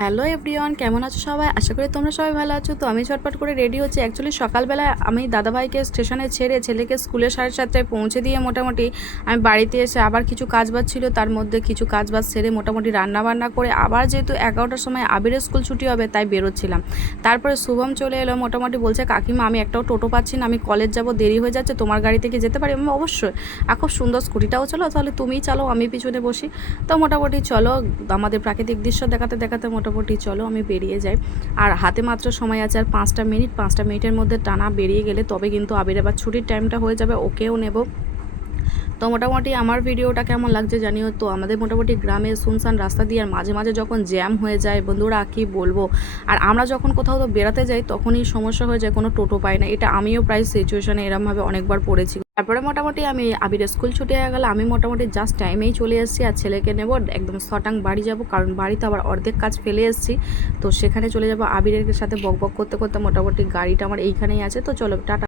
Hello everyone, কেমন আছো সবাই? আশা করি তোমরা সবাই ভালো আছো। তো আমি ঝটপট করে রেডি হচ্ছি। অ্যাকচুয়ালি সকালবেলা আমি দাদাভাইকে স্টেশনে ছেড়ে ছেলেকে স্কুলে 7:30টায় পৌঁছে দিয়ে মোটামুটি আমি বাড়িতে এসে আবার কিছু কাজবাজ ছিল, তার মধ্যে কিছু কাজবাজ সেরে মোটামুটি রান্নাবান্না করে আবার যেহেতু 11টার সময় আবিরের স্কুল ছুটি হবে তাই বেরোচ্ছিলাম। তারপরে শুভম চলে এলো, মোটামুটি বলছে কাকিমা আমি একটাও টোটো পাচ্ছি না, আমি কলেজ যাব, দেরি হয়ে যাচ্ছে, তোমার গাড়িতে কি যেতে পারি? আমি অবশ্যই। আর খুব সুন্দর স্কুটিটাও চলো, তাহলে তুমিই চালো, আমি পিছনে বসি। তো মোটামুটি চলো, আমাদের প্রাকৃতিক দৃশ্য দেখাতে দেখাতে মোটামুটি চলো আমি বেরিয়ে যাই। আর হাতে মাত্র সময় আছে আর 5টা মিনিটের মধ্যে টানা বেরিয়ে গেলে তবে কিন্তু আবির আবার ছুটির টাইমটা হয়ে যাবে, ওকেও নেব। তো মোটামুটি আমার ভিডিওটা কেমন লাগছে জানিও। তো আমাদের মোটামুটি গ্রামে শুনশান রাস্তা দিয়ে আর মাঝে মাঝে যখন জ্যাম হয়ে যায় বন্ধুরা কী বলবো। আর আমরা যখন কোথাও তো বেড়াতে যাই তখনই সমস্যা হয়ে যায়, কোনো টোটো পাই না। এটা আমিও প্রায় সিচুয়েশানে এরমভাবে অনেকবার পড়েছি। তারপরে মোটামুটি আমি আবিরের স্কুল ছুটি হয়ে গেলে আমি মোটামুটি জাস্ট টাইমেই চলে এসেছি আর ছেলেকে নেব একদম শটাং বাড়ি যাব, কারণ বাড়িতে আবার অর্ধেক কাজ ফেলে এসেছি। তো সেখানে চলে যাব আবিরের সাথে বক বক করতে করতে। মোটামুটি গাড়িটা আমার এইখানেই আছে। তো চলো টাটা।